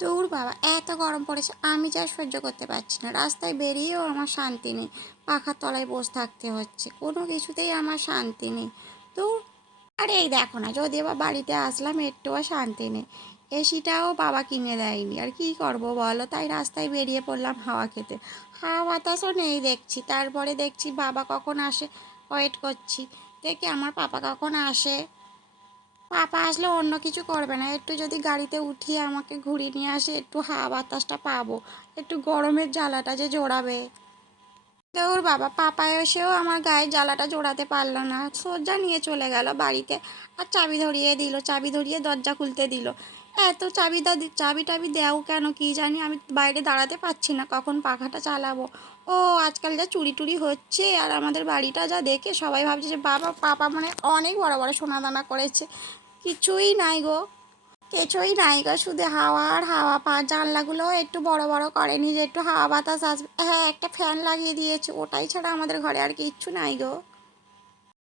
দূর বাবা, এত গরম পড়েছে আমি যা সহ্য করতে পারছি না। রাস্তায় বেরিয়েও আমার শান্তি নেই। পাখার তলায় বসে থাকতে হচ্ছে, কোনো কিছুতেই আমার শান্তি নেই। দূর। আর এই দেখো না, যদিও বা বাড়িতে আসলাম একটুও শান্তি নেই। এসিটাও বাবা কিনে দেয়নি, আর কি করব বলো, তাই রাস্তায় বেরিয়ে পড়লাম হাওয়া খেতে। হাওয়া বাতাসও নেই দেখছি। তারপরে দেখছি বাবা কখন আসে, ওয়েট করছি, দেখি আমার পাপা কখন আসে। পাপা আসলে অন্য কিছু করবে না, একটু যদি গাড়িতে উঠিয়ে আমাকে ঘুরিয়ে নিয়ে আসে, একটু হাওয়া বাতাসটা পাবো, একটু গরমের জ্বালাটা যে জোড়াবে। ওর বাবা, পাপা এসেও আমার গায়ে জ্বালাটা জোড়াতে পারলো না, সোজা নিয়ে চলে গেল বাড়িতে। আর চাবি ধরিয়ে দিল, চাবি ধরিয়ে দরজা খুলতে দিল। এত চাবি টাবি দেও কেন কি জানি, আমি বাইরে দাঁড়াতে পারছি না, কখন পাখাটা চালাবো। ও, আজকাল যা চুরি টুরি হচ্ছে, আর আমাদের বাড়িটা যা দেখে সবাই ভাবছে যে বাবা পাপা মানে অনেক বড় বড় সোনাদানা করেছে। কিছুই নাই গো, কিছুই নাই গো, শুধু হাওয়া আর হাওয়া। জানলাগুলোও একটু বড় বড় করেনি যে একটু হাওয়া বাতাস আসবে। হ্যাঁ, একটা ফ্যান লাগিয়ে দিয়েছে, ওটাই ছাড়া আমাদের ঘরে আর কিচ্ছু নাই গো।